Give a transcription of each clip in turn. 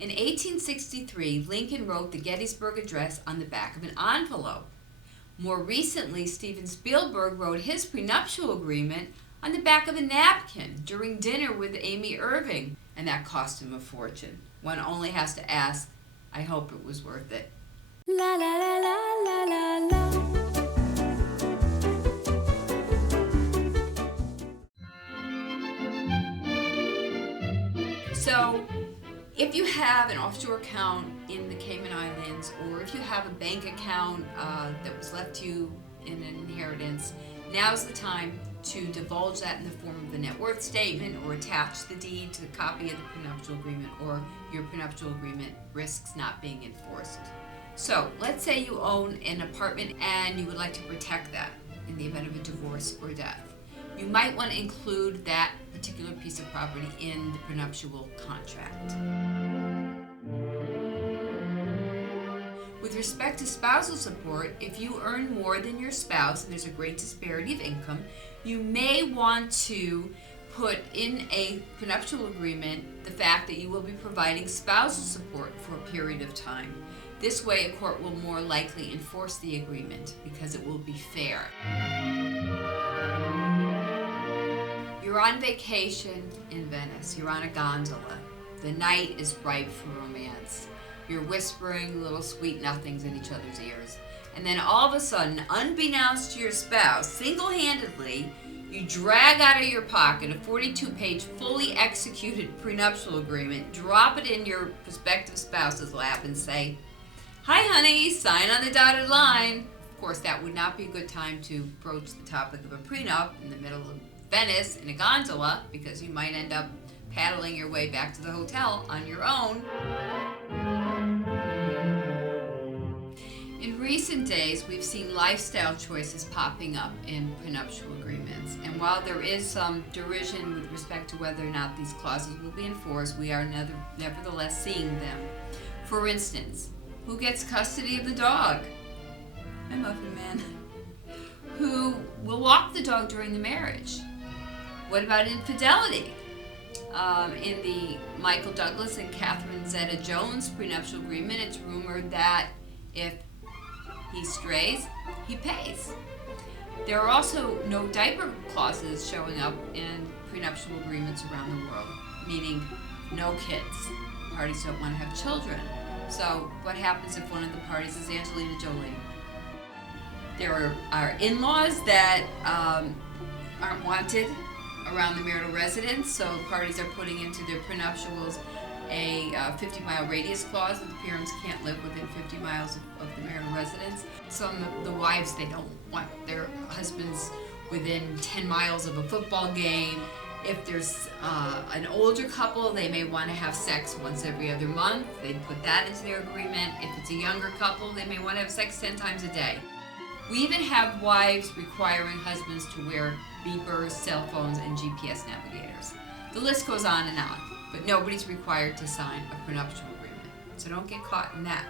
In 1863, Lincoln wrote the Gettysburg Address on the back of an envelope. More recently, Steven Spielberg wrote his prenuptial agreement on the back of a napkin during dinner with Amy Irving, and that cost him a fortune. One only has to ask, I hope it was worth it. La la la la la la la. So, if you have an offshore account in the Cayman Islands, or if you have a bank account that was left to you in an inheritance, now's the time to divulge that in the form of the net worth statement, or attach the deed to the copy of the prenuptial agreement, or your prenuptial agreement risks not being enforced. So, let's say you own an apartment and you would like to protect that in the event of a divorce or death. You might want to include that particular piece of property in the prenuptial contract. With respect to spousal support, if you earn more than your spouse and there's a great disparity of income, you may want to put in a prenuptial agreement the fact that you will be providing spousal support for a period of time. This way, a court will more likely enforce the agreement because it will be fair. You're on vacation in Venice. You're on a gondola. The night is ripe for romance. You're whispering little sweet nothings in each other's ears. And then all of a sudden, unbeknownst to your spouse, single-handedly, you drag out of your pocket a 42-page, fully executed prenuptial agreement, drop it in your prospective spouse's lap, and say, "Hi, honey, sign on the dotted line." Of course, that would not be a good time to broach the topic of a prenup in the middle of Venice in a gondola, because you might end up paddling your way back to the hotel on your own. In recent days, we've seen lifestyle choices popping up in prenuptial agreements, and while there is some derision with respect to whether or not these clauses will be enforced, we are nevertheless seeing them. For instance, who gets custody of the dog? My Muffin Man. Who will walk the dog during the marriage? What about infidelity? In the Michael Douglas and Catherine Zeta-Jones prenuptial agreement, it's rumored that if he strays, he pays. There are also no diaper clauses showing up in prenuptial agreements around the world, meaning no kids. Parties don't want to have children. So what happens if one of the parties is Angelina Jolie? There are in-laws that aren't wanted around the marital residence, so parties are putting into their prenuptials a 50-mile radius clause that the parents can't live within 50 miles of the marital residence. Some of the wives, they don't want their husbands within 10 miles of a football game. If there's an older couple, they may want to have sex once every other month. They'd put that into their agreement. If it's a younger couple, they may want to have sex 10 times a day. We even have wives requiring husbands to wear beepers, cell phones, and GPS navigators. The list goes on and on, but nobody's required to sign a prenuptial agreement, so don't get caught in that.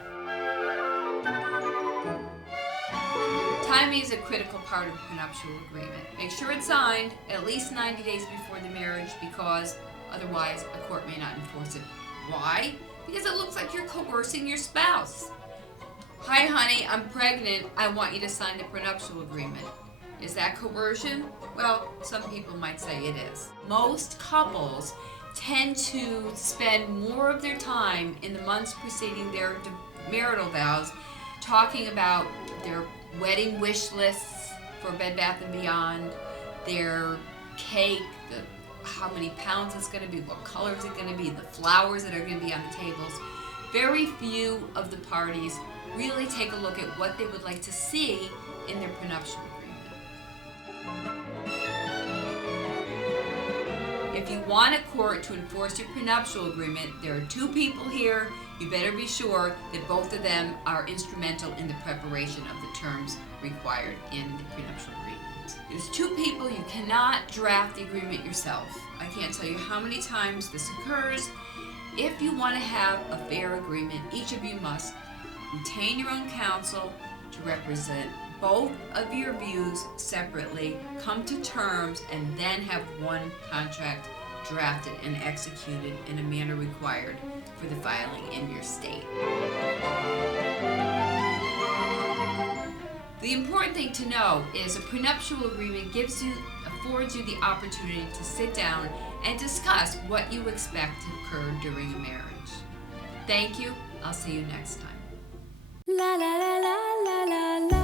Timing is a critical part of a prenuptial agreement. Make sure it's signed at least 90 days before the marriage, because otherwise a court may not enforce it. Why? Because it looks like you're coercing your spouse. "Hi, honey, I'm pregnant. I want you to sign the prenuptial agreement." Is that coercion? Well, some people might say it is. Most couples tend to spend more of their time in the months preceding their marital vows talking about their wedding wish lists for Bed Bath & Beyond, their cake, how many pounds it's going to be, what color is it going to be, the flowers that are going to be on the tables. Very few of the parties really take a look at what they would like to see in their prenuptial agreement. If you want a court to enforce your prenuptial agreement, there are two people here. You better be sure that both of them are instrumental in the preparation of the terms required in the prenuptial agreement. There's two people. You cannot draft the agreement yourself. I can't tell you how many times this occurs. If you want to have a fair agreement, each of you must retain your own counsel to represent both of your views separately, come to terms, and then have one contract drafted, and executed in a manner required for the filing in your state. The important thing to know is a prenuptial agreement affords you the opportunity to sit down and discuss what you expect to occur during a marriage. Thank you. I'll see you next time. La la la la la la la.